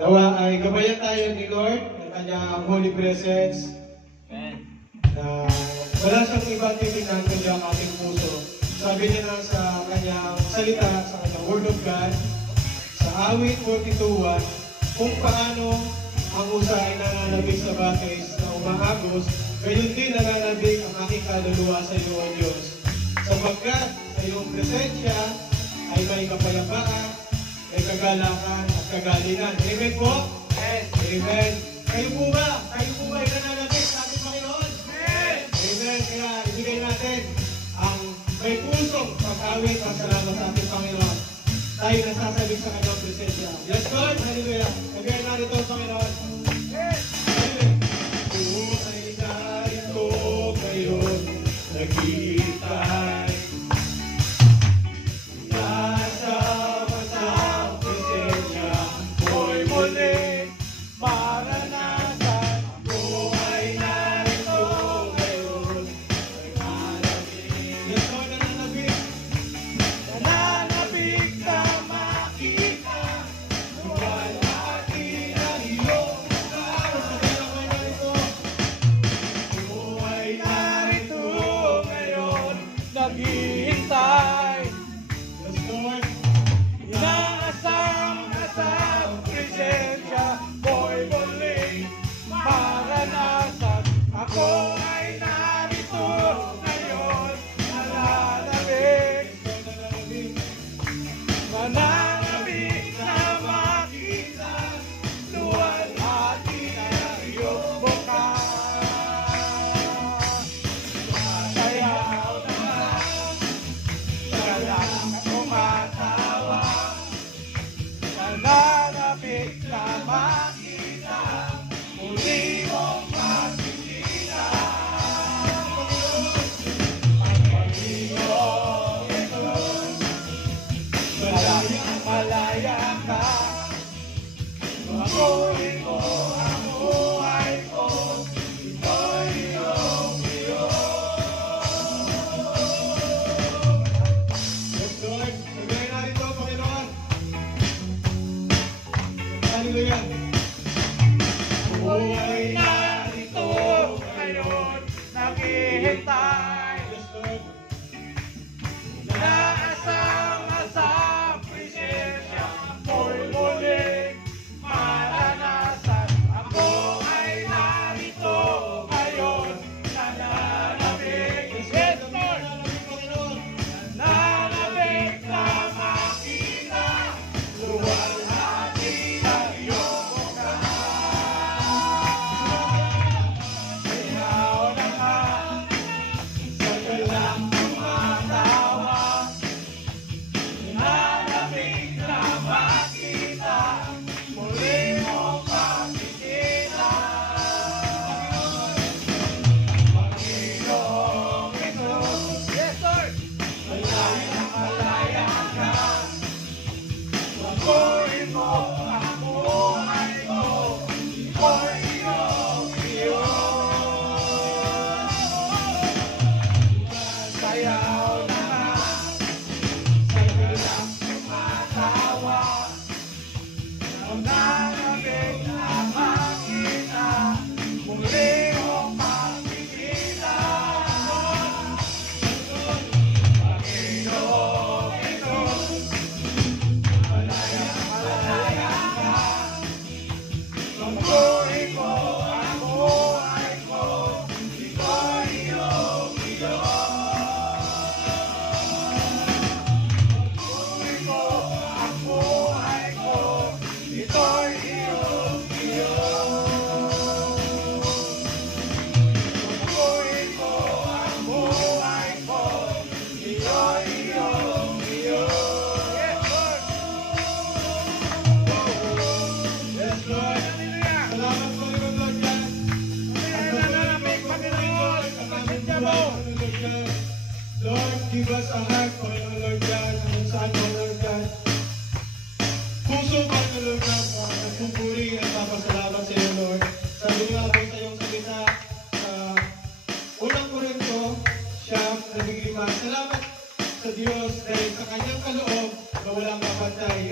Nawa ay gabayan tayo ni Lord ng kanyang Holy Presence. Amen. Na wala siyang iba titignan kundi ang ating puso. Sabi niya na sa kanyang salita, sa kanyang Word of God, sa awit 42, kung paano ang usa ay nananabig sa bakis na umaagos, gayon din nananabig ang aking kaluluwa sa iyo, O Diyos. Sapagkat sa iyong presensya ay may kapayapaan, may kagalakan, kagalingan. Amen po? Amen. Amen. Kayo po ba? Kayo po ba ay sa ating Panginoon? Amen. Amen. Kaya ibigay natin ang may pusong pag-awit at salamat sa ating Panginoon. Tayo nasasabik sa kanyang presensya. Yes, God. Hallelujah. Kagaya narito ang Panginoon.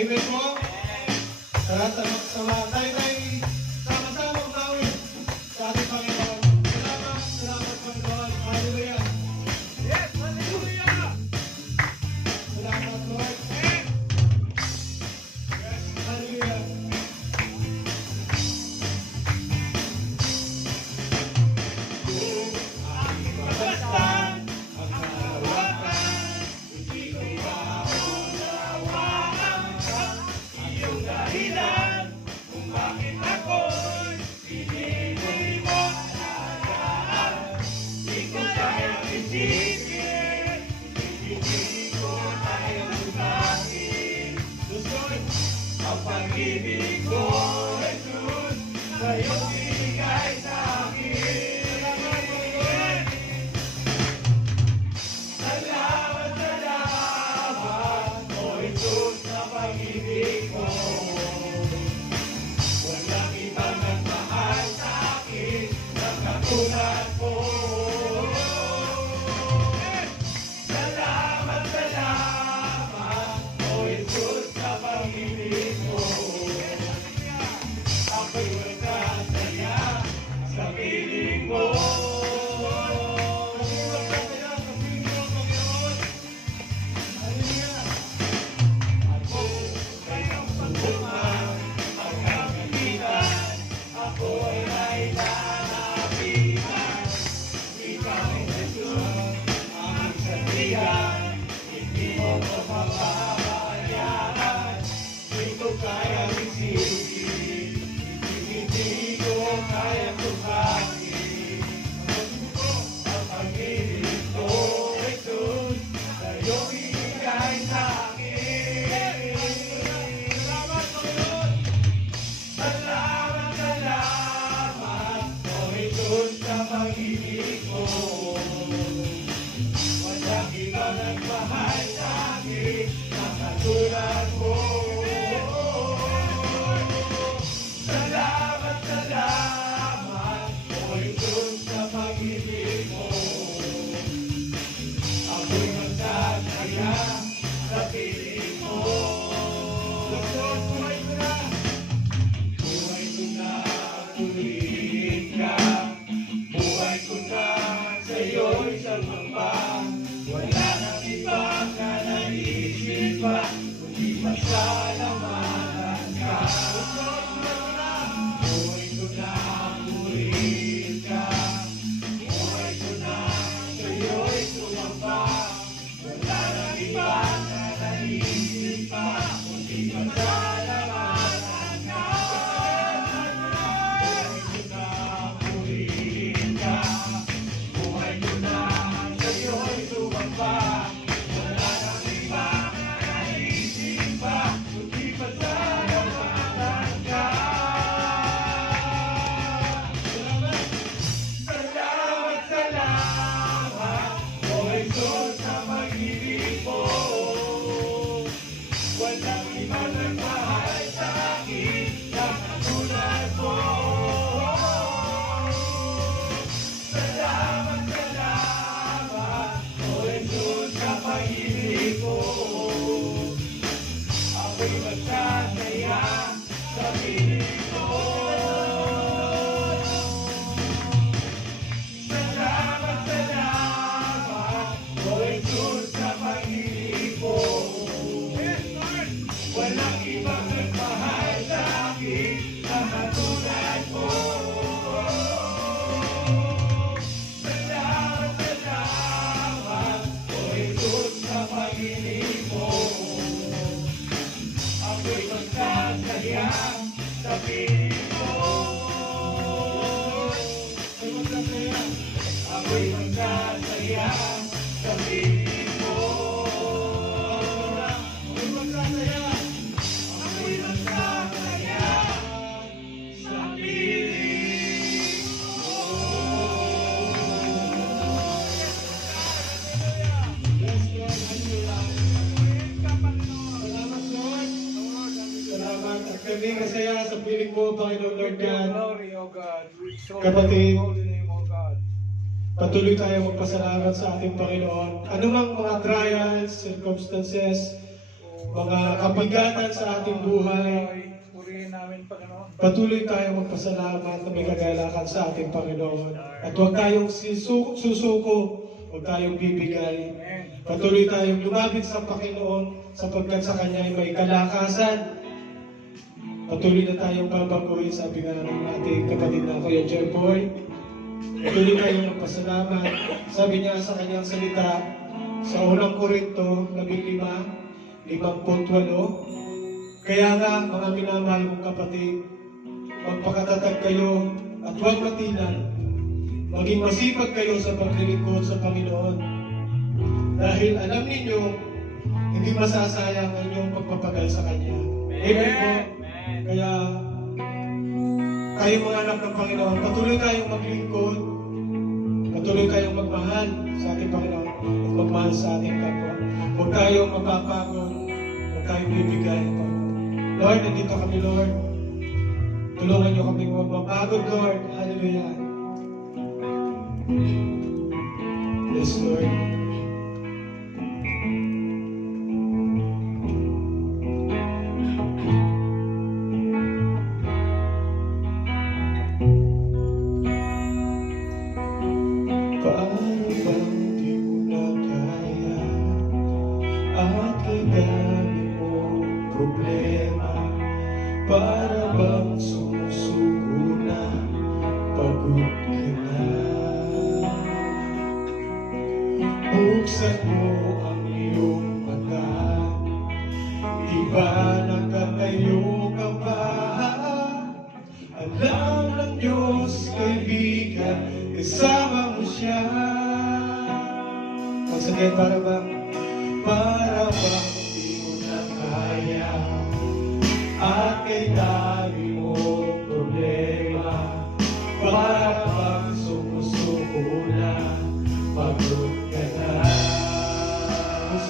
દિવ્યકો સનાતન સમાધાય Jesus. naging masaya sa piling mo, Panginoon Lord God. Kapatid, patuloy tayo magpasalamat sa ating Panginoon. Ano mang mga trials, circumstances, mga kabigatan sa ating buhay, Patuloy tayo magpasalamat na may kagalakan sa ating Panginoon. At huwag tayong susuko, huwag tayong bibigay. Patuloy tayong lumapit sa Panginoon sapagkat sa Kanya ay may kalakasan Patuloy na tayong babaguhin, sabi nga ng ating kapatid na Kuya Jeboy. Patuloy tayong magpasalamat. Sabi niya sa kanyang salita, sa unang Korinto, 15, 58, Kaya nga, mga minamahal kong kapatid, magpakatatag kayo at huwag matinan. Maging masipag kayo sa paglilingkod sa Panginoon. Dahil alam ninyo, hindi masasayang ang inyong pagpapagal sa Kanya. Amen po. Kaya, tayo mga anak ng Panginoon, patuloy tayong maglingkod, patuloy tayong magmahal sa ating Panginoon at magmahal sa ating kapwa. Huwag tayong mapapagod, huwag tayong bibigay. Lord, nandito kami, Lord. Tulungan niyo kami huwag mapagod, Lord. Hallelujah. Yes, Lord.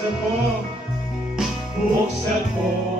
Buksan mo, buksan mo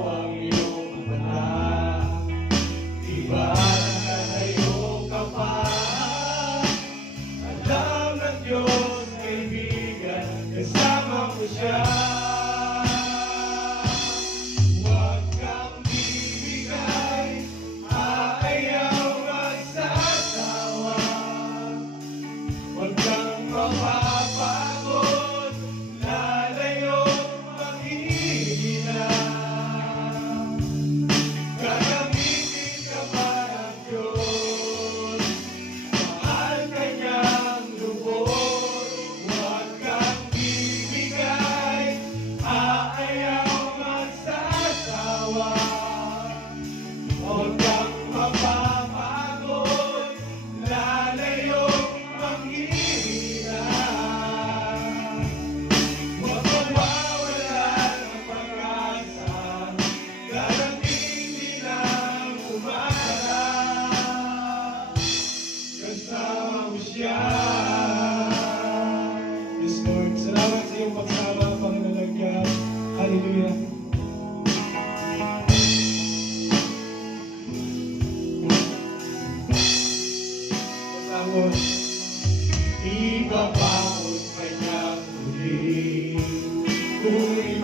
Kung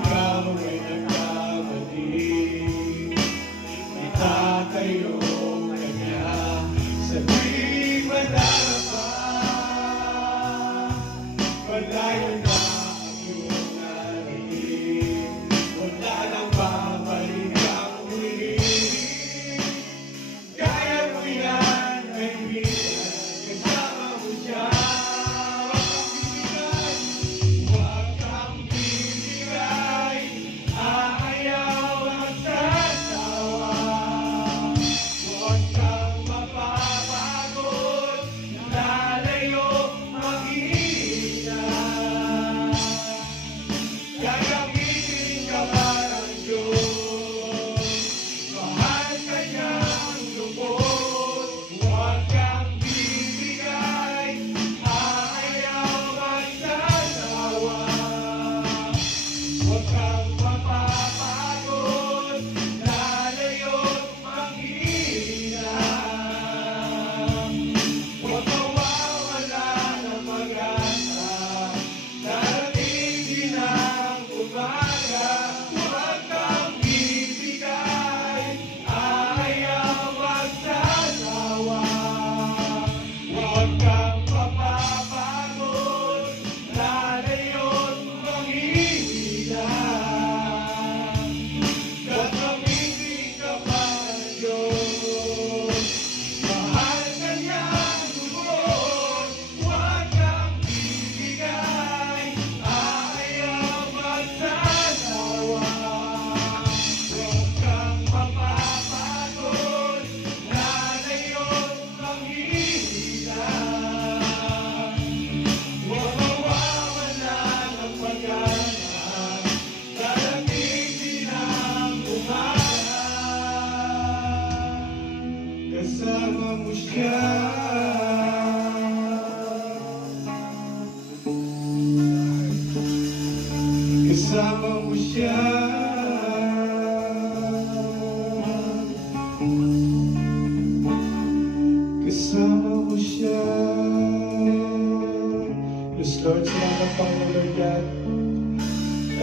Yes, Lord, salamat, Panginoon Lord God.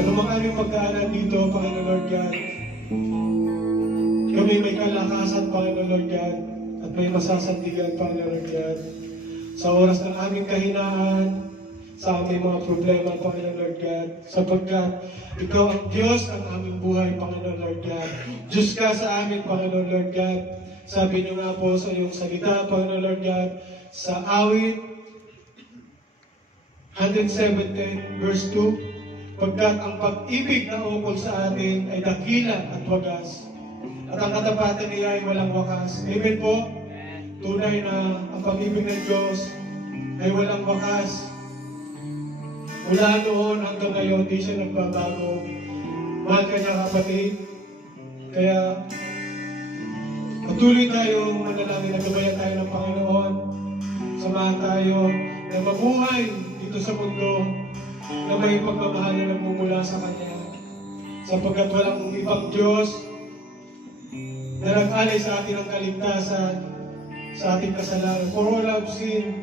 Ano mang aming pagkaanan dito, Panginoon Lord God. Kami may kalakasan, Panginoon Lord God. At may masasandigan, Panginoon Lord God. Sa oras ng aming kahinaan, sa aming mga problema, Panginoon Lord God. Sapagkat Ikaw ang Diyos ng aming buhay, Panginoon Lord God. Diyos ka sa amin, Panginoon Lord God. Sabi niyo nga po sa iyong salita, Panginoon Lord God, sa awit 117 verse 2, pagkat ang pag-ibig na ukol sa atin ay dakila at wagas, at ang katapatan niya ay walang wakas. Amen po? Tunay na ang pag-ibig ng Diyos ay walang wakas. Mula noon hanggang ngayon, di siya nagbabago. Mahal ka niya kapatid. Kaya patuloy tayo manalangin na gabayan tayo ng Panginoon. Samahan tayo na mabuhay dito sa mundo na may pagmamahal na nagmumula sa Kanya. Sapagkat walang ibang Diyos na nag-alay sa atin ang kaligtasan sa ating kasalanan. For all have sinned,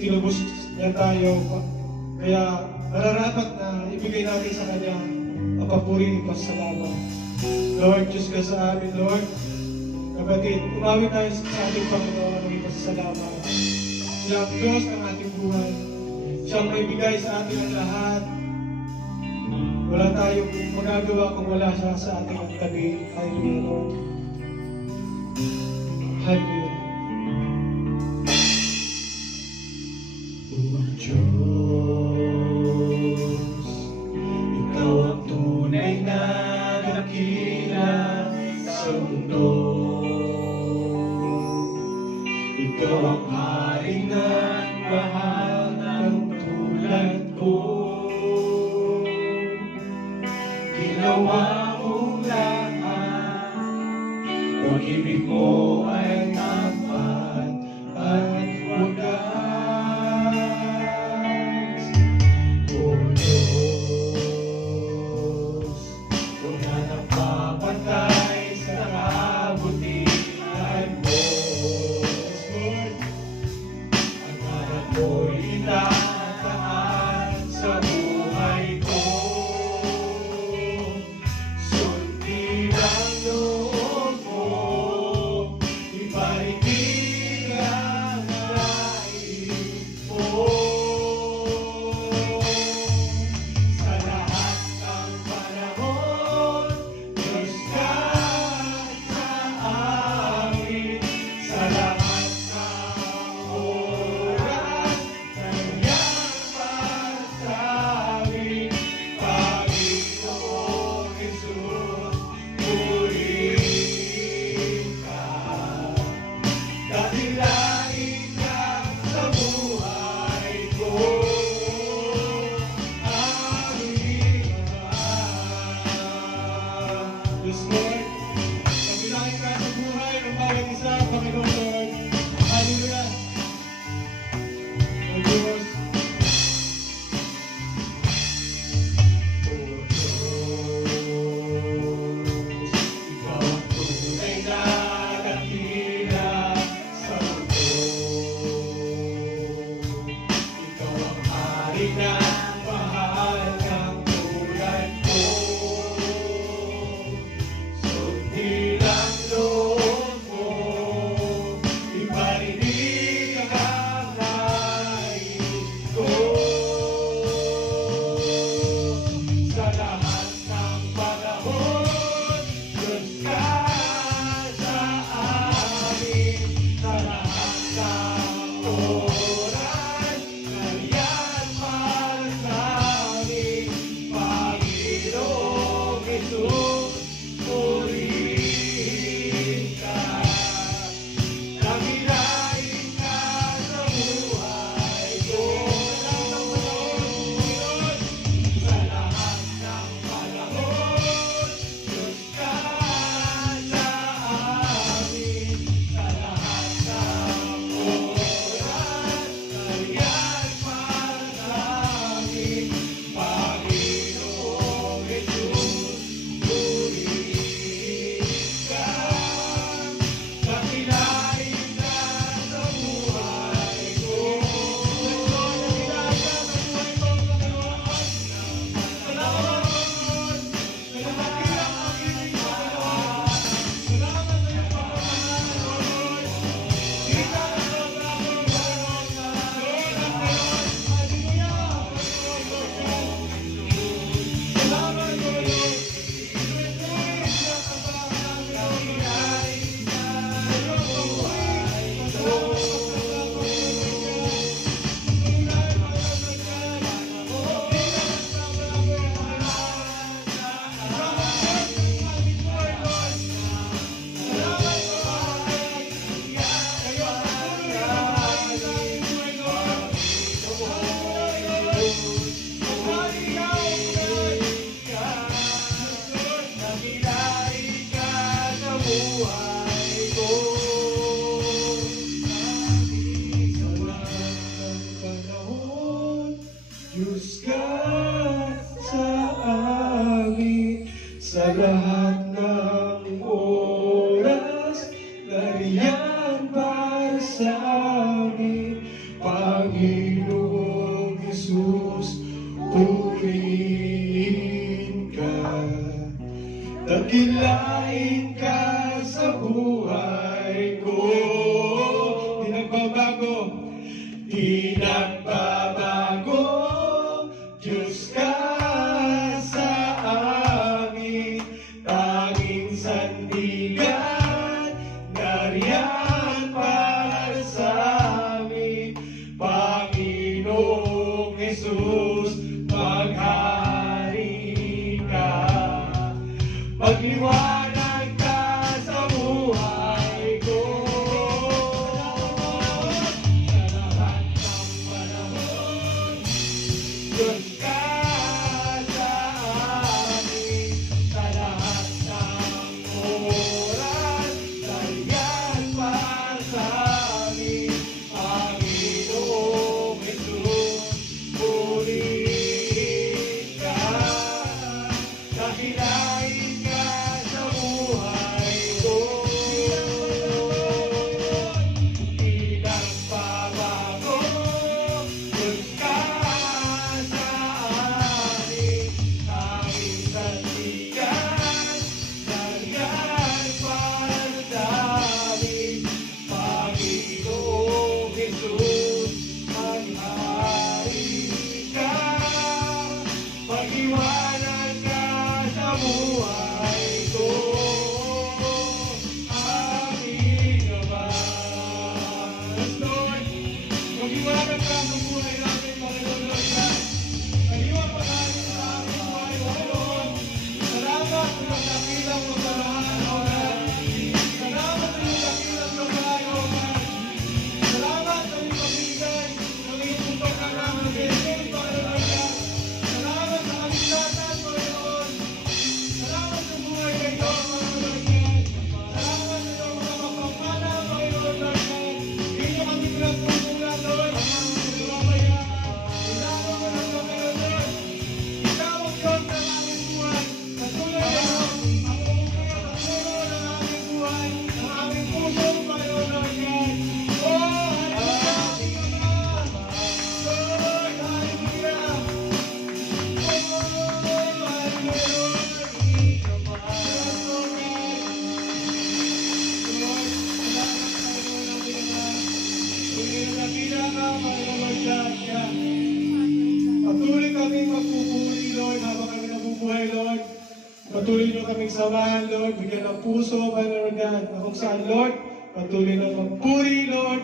tinubos niya tayo. Kaya nararapat na ibigay natin sa Kanya ang papuri, pasalamat. Lord, Diyos ka sa amin, Lord. Kapatid, umawi tayo sa ating Panginoon ng ipasasalamat. Siya ang Diyos ng ating buhay. Siya ang may bigay sa atin ang lahat. Wala tayong magagawa kung wala siya sa ating ang tabi. Hallelujah, Lord. Hallelujah. O buhay ko. Di nagbabago. samahan, Lord. Bigyan ng puso, Father God, na kung saan, Lord, patuloy na magpuri, Lord.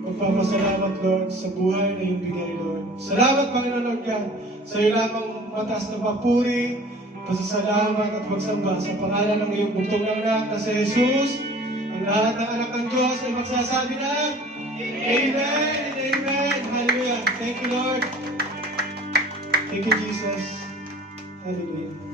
Magpapasalamat, Lord, sa buhay na iyong bigay, Lord. Salamat, Panginoon, Lord God. Sa iyo lamang matas na papuri, pasasalamat at pagsamba sa pangalan ng iyong bugtong ng na si Jesus. Ang lahat ng anak ng Diyos ay magsasabi na, Amen and Amen. Hallelujah. Thank you, Lord. Thank you, Jesus. Hallelujah.